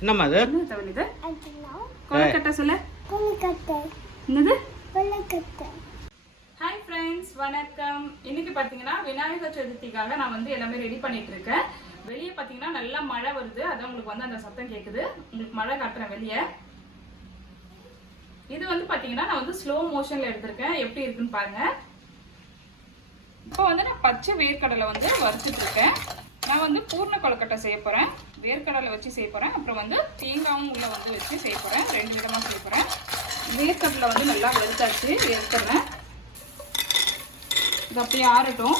என்னம்மா அது? கொழுக்கட்டை சொல்ல. என்னது? ஹாய் ஃப்ரெண்ட்ஸ், வணக்கம். இன்னைக்கு பார்த்தீங்கன்னா விநாயகர் சதுர்த்திக்காக நான் வந்து எல்லாமே ரெடி பண்ணிட்டு இருக்கேன். வெளியே பார்த்தீங்கன்னா நல்லா மழை வருது, அதான் உங்களுக்கு வந்து அந்த சத்தம் கேட்குது. உங்களுக்கு மழை காட்டுறேன் வெளியே. இது வந்து பார்த்தீங்கன்னா நான் வந்து ஸ்லோ மோஷன்ல எடுத்திருக்கேன். எப்படி இருக்குன்னு பாருங்க. இப்போ வந்து நான் பச்சை வேர்க்கடலை வந்து வறுத்துட்டு இருக்கேன். நான் வந்து பூர்ண கொழுக்கட்டை செய்ய போகிறேன். வேர்க்கடலை வச்சு செய்ய போகிறேன். அப்புறம் வந்து தேங்காயும் உள்ளே வந்து வச்சு செய்ய போகிறேன். 2 விதமாக செய்ய போகிறேன். வேர்க்கடலை வந்து நல்லா வறுத்தாச்சு, எடுத்துறேன். இது அப்படியே ஆறட்டும்.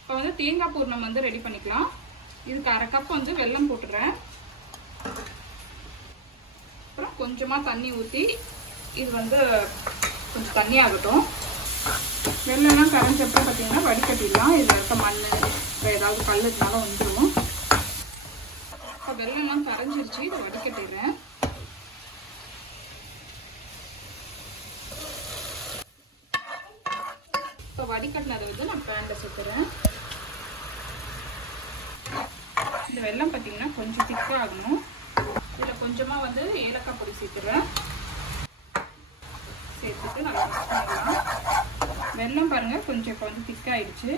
இப்போ வந்து தேங்காய் பூர்ணம் வந்து ரெடி பண்ணிக்கலாம். இதுக்கு 1/2 கப் வந்து வெல்லம் போட்டுடுறேன். அப்புறம் கொஞ்சமாக தண்ணி ஊற்றி இது வந்து கொஞ்சம் தண்ணி ஆகட்டும். வெள்ளம்லாம் கரைஞ்சப்போ பார்த்தீங்கன்னா வடிகட்டிடலாம். இதில் இருக்க மண் ஏதாவது கல் இருந்தாலும் வந்துடும். இப்போ வெள்ளம்லாம் கரைஞ்சிருச்சு, இதை வடிகட்டிடுறேன். இப்போ வடிகட்டினதை வந்து நான் பேனில் சேர்த்துறேன். இந்த வெல்லம் பார்த்தீங்கன்னா கொஞ்சம் திக்காக ஆகணும். இதில் கொஞ்சமாக வந்து ஏலக்காய் பொடி சேர்த்துறேன். சேர்த்துட்டு நல்லா மிக்ஸ் பண்ணிடலாம். வெல்லம் பாருங்கள் கொஞ்சம் இப்போ வந்து திக்காயிடுச்சு.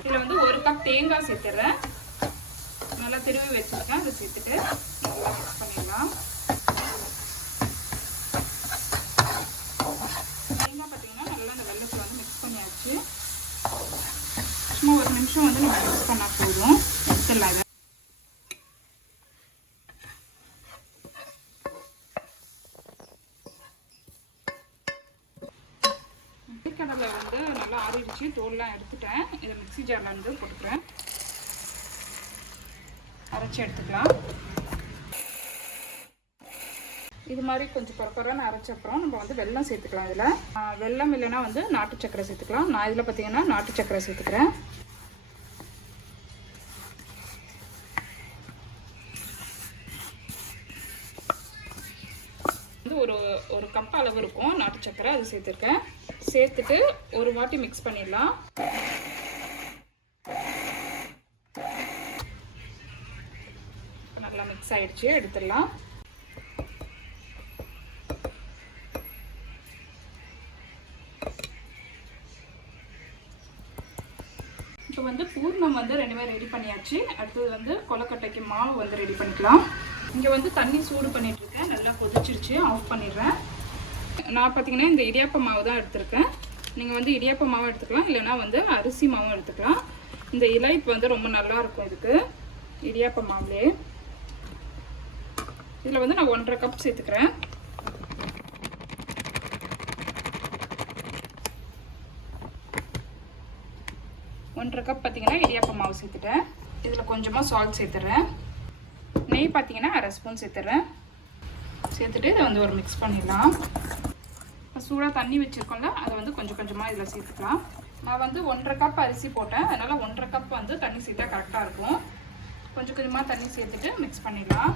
இதில் வந்து 1 கப் தேங்காய் சேர்த்துறேன். நல்லா திருவி வச்சுருக்கேன். அதை சேர்த்துட்டு நல்லா மிக்ஸ் பண்ணிடலாம். தேங்காய் பார்த்தீங்கன்னா நல்லா அந்த வெல்லத்தில் வந்து மிக்ஸ் பண்ணியாச்சு. சும்மா 1 நிமிஷம் வந்து நம்ம மிக்ஸ் பண்ணால் போதும். எடுத்துடலாம் இதை. கடலை வந்து நல்லா ஆறிடுச்சு, தோல்லாம் எடுத்துட்டேன். இதை மிக்ஸி ஜாரில் வந்து போட்டுக்கிறேன். அரைச்சி எடுத்துக்கலாம். இது மாதிரி கொஞ்சம் குறக்குறன்னு அரைச்ச அப்புறம் நம்ம வந்து வெல்லம் சேர்த்துக்கலாம். இதில் வெல்லம் இல்லைன்னா வந்து நாட்டு சக்கரை சேர்த்துக்கலாம். நான் இதில் பார்த்தீங்கன்னா நாட்டு சக்கரை சேர்த்துக்கிறேன். ஒரு கப் அளவு இருக்கும் நாட்டு சக்கரை, அது சேர்த்துருக்கேன். சேர்த்துட்டு ஒரு வாட்டி மிக்ஸ் பண்ணிடலாம். நல்லா மிக்ஸ் ஆயிடுச்சு, எடுத்துடலாம். இப்போ வந்து பூர்ணம் வந்து 2 ரெடி பண்ணியாச்சு. அடுத்தது வந்து கொழுக்கட்டைக்கு மாவு வந்து ரெடி பண்ணிக்கலாம். இங்கே வந்து தண்ணி சூடு பண்ணிட்டு இருக்கேன். நல்லா கொதிச்சிருச்சு, ஆஃப் பண்ணிடுறேன். நான் பார்த்தீங்கன்னா இந்த இடியாப்ப மாவு தான் எடுத்திருக்கேன். நீங்கள் வந்து இடியாப்ப மாவு எடுத்துக்கலாம், இல்லைனா வந்து அரிசி மாவும் எடுத்துக்கலாம். இந்த இலைப்பு வந்து ரொம்ப நல்லா இருக்கும் இதுக்கு, இடியாப்ப மாவுலே. இதில் வந்து நான் 1/2 கப் சேர்த்துக்கிறேன். ஒன்றரை கப் பார்த்தீங்கன்னா இடியாப்ப மாவு சேர்த்துட்டேன். இதில் கொஞ்சமாக சால்ட் சேர்த்துறேன். நெய் பார்த்தீங்கன்னா 1/2 ஸ்பூன் சேர்த்துறேன். சேர்த்துட்டு இதை வந்து ஒரு மிக்ஸ் பண்ணிடலாம். இப்போ சூடாக தண்ணி வச்சுருக்கோம்ல, அதை வந்து கொஞ்சம் கொஞ்சமாக இதில் சேர்த்துக்கலாம். நான் வந்து 1/2 கப் அரிசி போட்டேன், அதனால் 1/2 கப் வந்து தண்ணி சேர்த்தா கரெக்டாக இருக்கும். கொஞ்சம் கொஞ்சமாக தண்ணி சேர்த்துட்டு மிக்ஸ் பண்ணிடலாம்.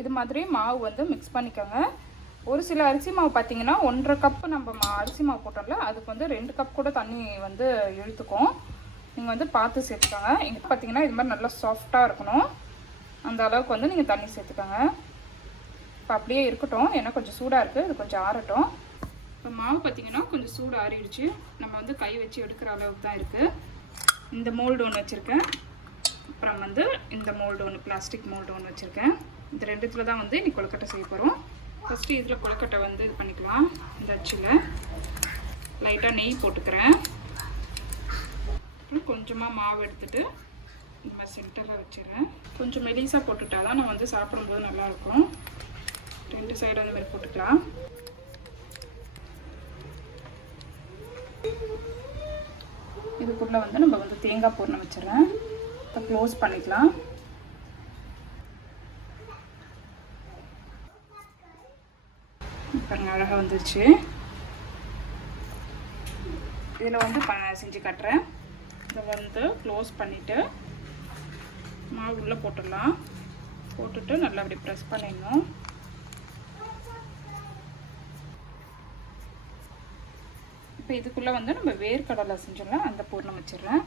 இது மாதிரி மாவு வந்து மிக்ஸ் பண்ணிக்கோங்க. ஒரு சில அரிசி மாவு பார்த்தீங்கன்னா 1/2 கப்பு நம்ம அரிசி மாவு போட்டோம்ல, அதுக்கு வந்து 2 கப் கூட தண்ணி வந்து இழுத்துக்கும். நீங்கள் வந்து பார்த்து சேர்த்துக்கோங்க. இங்கே பார்த்தீங்கன்னா இது மாதிரி நல்லா சாஃப்டாக இருக்கணும், அந்த அளவுக்கு வந்து நீங்கள் தண்ணி சேர்த்துக்கோங்க. இப்போ அப்படியே இருக்கட்டும், ஏன்னா கொஞ்சம் சூடாக இருக்குது, இது கொஞ்சம் ஆறட்டும். இப்போ மாவு பார்த்தீங்கன்னா கொஞ்சம் சூடு ஆறிடுச்சு. நம்ம வந்து கை வச்சு எடுக்கிற அளவுக்கு தான் இருக்குது. இந்த மோல்டு ஒன்று வச்சுருக்கேன். அப்புறம் வந்து இந்த மோல்டு ஒன்று, பிளாஸ்டிக் மோல்டு ஒன்று வச்சுருக்கேன். இந்த 2த்துல தான் வந்து இன்னைக்கு கொழுக்கட்டை செய்ய போகிறோம். ஃபஸ்ட்டு இதில் கொழுக்கட்டை வந்து இது பண்ணிக்கலாம். இந்த அச்சில் லைட்டாக நெய் போட்டுக்கிறேன். கொஞ்சமாக மாவு எடுத்துகிட்டு இந்த மாதிரி சென்டரில் வச்சிடறேன். கொஞ்சம் மெலிசாக போட்டுட்டா தான் நான் வந்து சாப்பிடும்போது நல்லாயிருக்கும். 2 சைடு அந்த மாதிரி போட்டுக்கலாம். இதுக்குள்ளே வந்து நம்ம வந்து தேங்காய் பூர்ணம் வச்சிடறேன். இப்போ க்ளோஸ் பண்ணிக்கலாம். பாருங்க, அழகாக வந்துருச்சு. இதில் வந்து செஞ்சு காட்டுறேன். இதை வந்து க்ளோஸ் பண்ணிவிட்டு மாவு உள்ளே போட்டுடலாம். போட்டுட்டு நல்லா அப்படி ப்ரெஸ் பண்ணிடணும். இப்போ இப்போ இதுக்குள்ளே வந்து நம்ம வேர்க்கடலை செஞ்சிடலாம். அந்த பூர்ணம் வச்சிடுறேன்.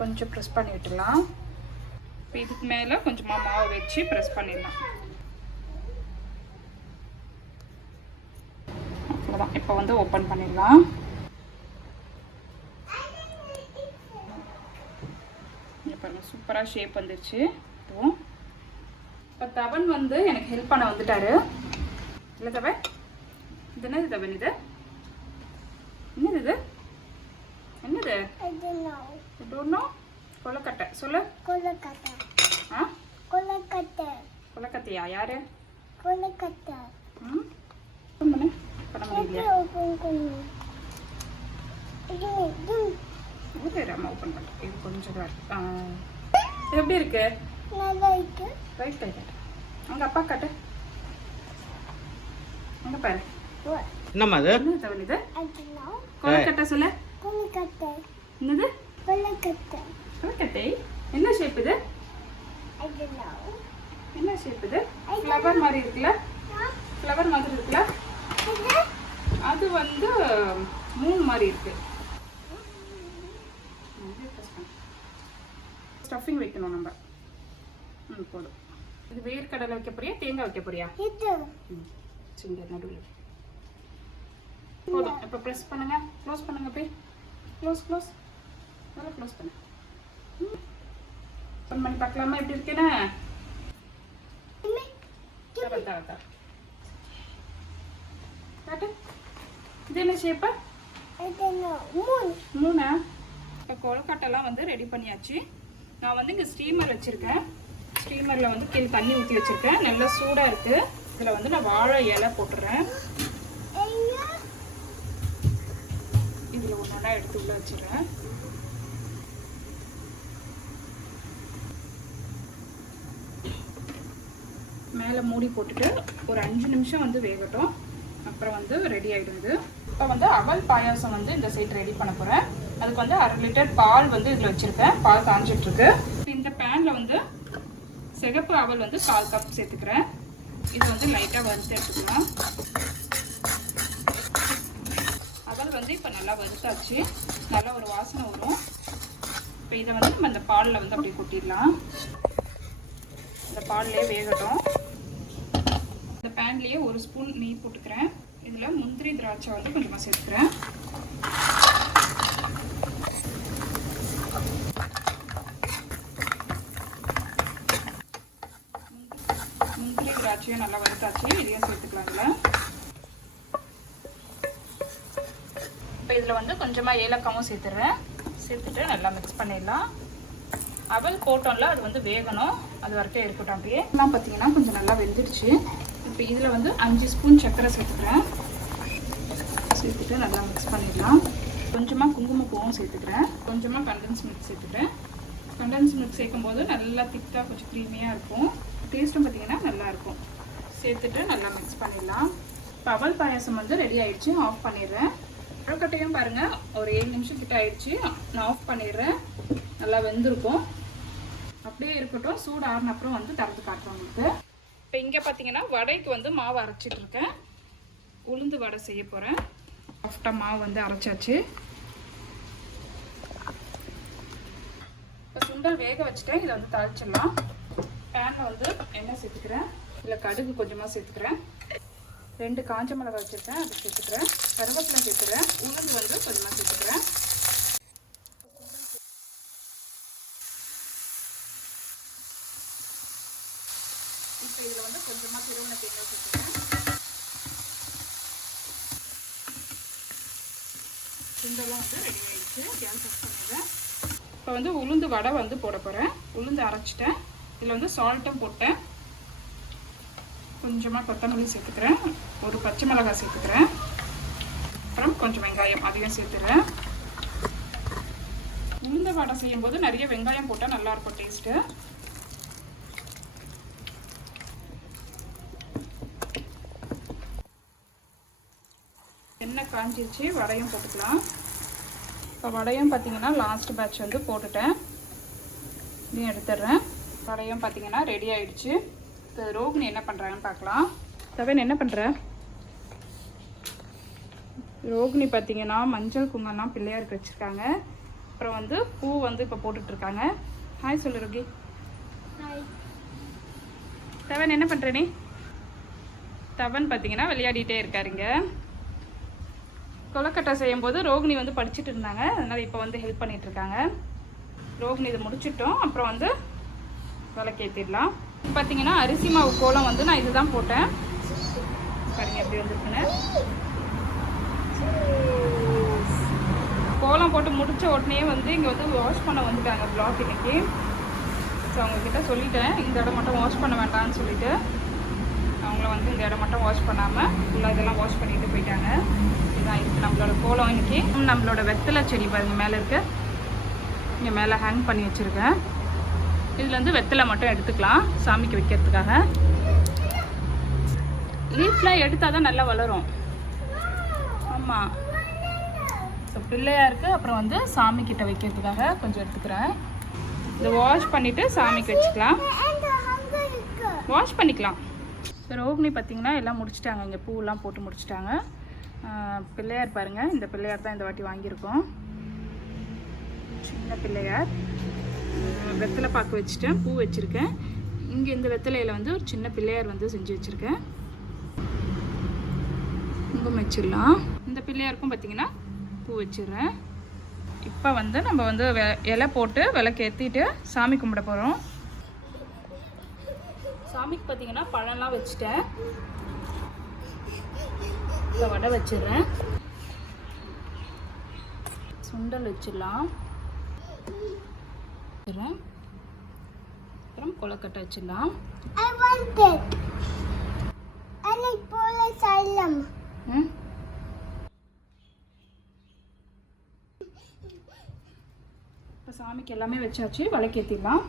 கொஞ்சம் ப்ரெஸ் பண்ணி விட்டுடலாம். இப்போ இதுக்கு மேலே கொஞ்சமாக மாவு வச்சு ப்ரெஸ் பண்ணிடலாம். அவ்வளோதான். இப்போ வந்து ஓப்பன் பண்ணிடலாம். பாருங்கள், சூப்பராக ஷேப் வந்துருச்சு. இதுவும் இப்போ தவன் வந்து எனக்கு ஹெல்ப் பண்ண வந்துட்டாரு. இல்லை தவன், இது என்னது தவன்? இது என்னது? இது என்னது? கொலக்கட்டை. சொல்லு. கொலக்கட்டை. ஆ, கொலக்கட்டை. கொலக்கட்டையா? யாரு? கொலக்கட்டை. ம், பண்ண முடியலையா? அம்மா ஓப்பன் பண்ணுறேன். இது கொஞ்சம் தான் இருக்கு. இது எப்படி இருக்கு? நல்லா இருக்கு. Right right. அங்கே அப்பா காட்டு. அங்கே பாரு. என்னம்மா அது? என்ன தவன் இது? கொலக்கட்டை. சொல்லு. கொலக்கட்டை. என்னது? கொலக்கட்டை. கொலக்கட்டை. என்ன ஷேப் இது? என்ன ஷேப் இது? ஃப்ளவர் மாதிரி இருக்குல்ல? ஃப்ளவர் மாதிரி இருக்குல்ல? அது வந்து மூன் மாதிரி இருக்கு. ஸ்டஃபிங் வைக்கணும் நம்ம. போதும். இது வேர்க்கடலை வைக்க போறியா, தேங்காய் வைக்க போறியா? சிங்க நடுவில் போதும். இப்போ ப்ரெஸ் பண்ணுங்க. க்ளோஸ் பண்ணுங்க. போய் க்ளோஸ் க்ளோஸ். நல்லா க்ளோஸ் பண்ணு. ஓப்பன் பண்ணி பார்க்கலாமா எப்படி இருக்கேன்னு? காட்டு. இது என்ன ஷேப்பா? மூணா? இப்போ கொழுக்கட்டைலாம் வந்து ரெடி பண்ணியாச்சு. நான் வந்து இங்கே ஸ்டீமர் வச்சுருக்கேன். ஸ்டீமரில் வந்து கீழே தண்ணி ஊற்றி வச்சுருக்கேன். நல்லா சூடாக இருக்குது. இதில் வந்து நான் வாழை இலை போட்டுறேன். இதில் ஒன்றா எடுத்து உள்ள வச்சுருவேன். மேலே மூடி போட்டுட்டு ஒரு 5 நிமிஷம் வந்து வேகட்டும். அப்புறம் வந்து ரெடி ஆகிடுது. இப்போ வந்து அவல் பாயாசம் வந்து இந்த சைட் ரெடி பண்ண போகிறேன். அதுக்கு வந்து 1/2 லிட்டர் பால் வந்து இதில் வச்சுருக்கேன். பால் காஞ்சிட்ருக்கு. இந்த பேனில் வந்து சிகப்பு அவல் வந்து 1/4 கப் சேர்த்துக்கிறேன். இது வந்து லைட்டாக வறுத்து எடுத்துக்கலாம். அவல் வந்து இப்போ நல்லா வறுத்தாச்சு. நல்லா ஒரு வாசனை வரும். இப்போ இதை வந்து நம்ம இந்த பாலில் வந்து அப்படி கொட்டிடலாம். இந்த பால்லேயே வேகட்டும். இந்த பேன்லேயே 1 ஸ்பூன் நெய் போட்டுக்கிறேன். இதில் முந்திரி திராட்சை வந்து கொஞ்சமாக சேர்த்துக்கிறேன். முந்திரி திராட்சையும் நல்லா வறுத்தாச்சு. இதையும் சேர்த்துக்கலாம். இப்போ இதில் வந்து கொஞ்சமாக ஏலக்காவும் சேர்த்துடுறேன். சேர்த்துட்டு நல்லா மிக்ஸ் பண்ணிடலாம். அவல் போட்டோம்ல, அது வந்து வேகணும். அது வரைக்கும் இருக்கட்டும். அப்படியே எல்லாம் பார்த்தீங்கன்னா கொஞ்சம் நல்லா வெந்துடுச்சு. இப்போ இதில் வந்து 5 ஸ்பூன் சர்க்கரை சேர்த்துக்கிறேன். சேர்த்துட்டு நல்லா மிக்ஸ் பண்ணிடலாம். கொஞ்சமாக குங்குமப்பூவும் சேர்த்துக்கிறேன். கொஞ்சமாக கண்டன்ஸ் மில்க் சேர்த்துக்கிறேன். கண்டன்ஸ் மில்க் சேர்க்கும் போது நல்லா திக்காக கொஞ்சம் க்ரீமியாக இருக்கும். டேஸ்ட்டும் பார்த்தீங்கன்னா நல்லாயிருக்கும். சேர்த்துட்டு நல்லா மிக்ஸ் பண்ணிடலாம். இப்போ அவல் பாயாசம் வந்து ரெடி ஆகிடுச்சு. ஆஃப் பண்ணிடுறேன். கொழுக்கட்டையும் பாருங்கள் ஒரு 7 நிமிஷம் கிட்ட ஆயிடுச்சு. நான் ஆஃப் பண்ணிடுறேன். நல்லா வெந்திருக்கும். அப்படியே இருக்கட்டும். சூடு ஆறின அப்புறம் வந்து திறந்து காட்டுறேன் உங்களுக்கு. இப்போ இங்கே பார்த்தீங்கன்னா வடைக்கு வந்து மாவு அரைச்சிட்ருக்கேன். உளுந்து வடை செய்ய போகிறேன். சாஃப்டாக மாவு வந்து அரைச்சாச்சு. இப்போ சுண்டல் வேக வச்சுட்டேன். இதை வந்து தாளிச்சிடலாம். பேனில் வந்து எண்ணெய் சேர்த்துக்கிறேன். இதில் கடுகு கொஞ்சமாக சேர்த்துக்கிறேன். 2 காஞ்ச மிளகாய் வச்சுருக்கேன், அதை சேர்த்துக்கிறேன். கருவேப்பிலை சேர்த்துக்கிறேன். உளுந்து வந்து கொஞ்சமாக சேர்த்துக்கிறேன். இப்போ இதில் வந்து கொஞ்சமாக திருவண்ண தேங்காய் சேர்த்துக்கிறேன். சுண்டெல்லாம் வந்து ரெடி ஆகிடுச்சு. கேஸ் ஆஃப் பண்ணிடுறேன். இப்போ வந்து உளுந்து வடை வந்து போட போகிறேன். உளுந்து அரைச்சிட்டேன். இதில் வந்து சால்ட்டும் போட்டேன். கொஞ்சமாக கொத்தமல்லி சேர்த்துக்கிறேன். ஒரு பச்சை மிளகாய் சேர்த்துக்கிறேன். அப்புறம் கொஞ்சம் வெங்காயம் அதையும் சேர்த்துக்கிறேன். உளுந்து வடை செய்யும்போது நிறைய வெங்காயம் போட்டால் நல்லாயிருக்கும் டேஸ்ட்டு. எண்ணெய் காஞ்சிருச்சு. வடையும் போட்டுக்கலாம். இப்போ வடையும் பார்த்தீங்கன்னா லாஸ்ட் பேட்ச் வந்து போட்டுட்டேன். இதையும் எடுத்துடுறேன். வடையும் பார்த்தீங்கன்னா ரெடி ஆகிடுச்சு. இப்போ ரோகிணி என்ன பண்ணுறாங்கன்னு பார்க்கலாம். தவன் என்ன பண்ணுற? ரோகிணி பார்த்தீங்கன்னா மஞ்சள் குங்குமம்லாம் பிள்ளையாருக்கு வச்சுருக்காங்க. அப்புறம் வந்து பூ வந்து இப்போ போட்டுட்ருக்காங்க. ஹாய் சொல்லு ரோகி. தவன் என்ன பண்ணுற நீ? தவன் பார்த்தீங்கன்னா விளையாடிட்டே இருக்காருங்க. கொலக்கட்டை செய்யும்போது ரோகிணி வந்து படிச்சுட்டு இருந்தாங்க, அதனால் இப்போ வந்து ஹெல்ப் பண்ணிகிட்ருக்காங்க. ரோகிணி இதை முடிச்சிட்டோம், அப்புறம் வந்து விளக்கேற்றிடலாம். பார்த்தீங்கன்னா அரிசி மாவு கோலம் வந்து நான் இதுதான் போட்டேன். பாருங்க எப்படி வந்துருக்குன்னு. கோலம் போட்டு முடித்த உடனே வந்து இங்கே வந்து வாஷ் பண்ண வந்துட்டாங்க பிளாக் இன்னைக்கு. ஸோ அவங்கக்கிட்ட சொல்லிட்டேன் இந்த இடம் மட்டும் வாஷ் பண்ண வேண்டாம்னு சொல்லிவிட்டு அவங்கள வந்து இந்த இடம் மட்டும் வாஷ் பண்ணாமல் ஃபுல்லாக இதெல்லாம் வாஷ் பண்ணிட்டு போயிட்டாங்க. இதுதான் இருக்குது நம்மளோட கோலம் இன்னைக்கு. நம்மளோட வெத்தலை செடி பாருங்க மேலே இருக்கு, இங்கே மேலே ஹேங் பண்ணி வச்சுருக்கேன். இதுலேருந்து வெத்தலை மட்டும் எடுத்துக்கலாம் சாமிக்கு வைக்கிறதுக்காக. லீஃப்லாம் எடுத்தால் தான் நல்லா வளரும். ஆமாம், ஸோ பிள்ளையாருக்கு அப்புறம் வந்து சாமி கிட்ட வைக்கிறதுக்காக கொஞ்சம் எடுத்துக்கிறேன். இதை வாஷ் பண்ணிவிட்டு சாமிக்கு வச்சுக்கலாம். வாஷ் பண்ணிக்கலாம். ஸோ ரோகிணி பார்த்திங்கன்னா எல்லாம் முடிச்சிட்டாங்க, இங்கே பூவெல்லாம் போட்டு முடிச்சிட்டாங்க. பிள்ளையார் பாருங்கள், இந்த பிள்ளையார் தான் இந்த வாட்டி வாங்கியிருக்கோம். சின்ன பிள்ளையார். வெத்தலை பாக்கு வச்சுட்டேன், பூ வச்சுருக்கேன். இங்கே இந்த வெத்தலையில் வந்து ஒரு சின்ன பிள்ளையார் வந்து செஞ்சு வச்சுருக்கேன். குங்குமம் வச்சிடலாம். இந்த பிள்ளையாருக்கும் பார்த்திங்கன்னா பூ வச்சிடுறேன். இப்போ வந்து நம்ம வந்து இலை போட்டு விளக்கேற்றிட்டு சாமி கும்பிட போகிறோம். சாமிக்கு பார்த்திங்கன்னா பழம்லாம் வச்சுட்டேன். இப்போ வடை வச்சிடுறேன். சுண்டல் வச்சிடலாம். அப்புறம் கொலக்கட்டை வச்சிடலாம். இப்போ சாமிக்கு எல்லாமே வச்சாச்சு, விளக்கேற்றிடலாம்.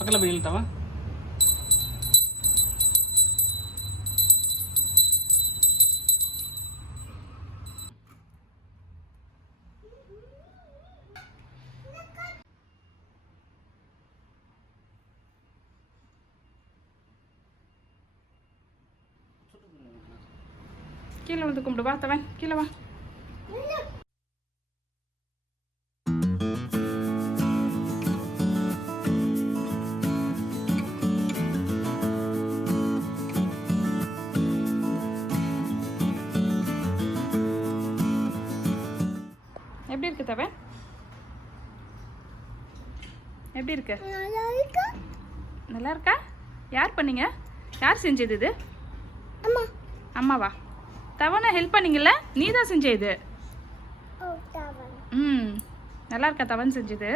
பக்கத்தில் போய் இழுத்தவன் கீழே வந்து கும்பிடு. வா தவன், கீழே வா. எப்படி இருக்கு தவன்? எப்படி இருக்கு? நல்லா இருக்கா? யார் பண்ணீங்க? யார் செஞ்சது இது? அம்மாவா? தவனை ஹெல்ப் பண்ணீங்கல்ல, நீ தான் செஞ்ச இது. நல்லா இருக்கா தவன் செஞ்சது?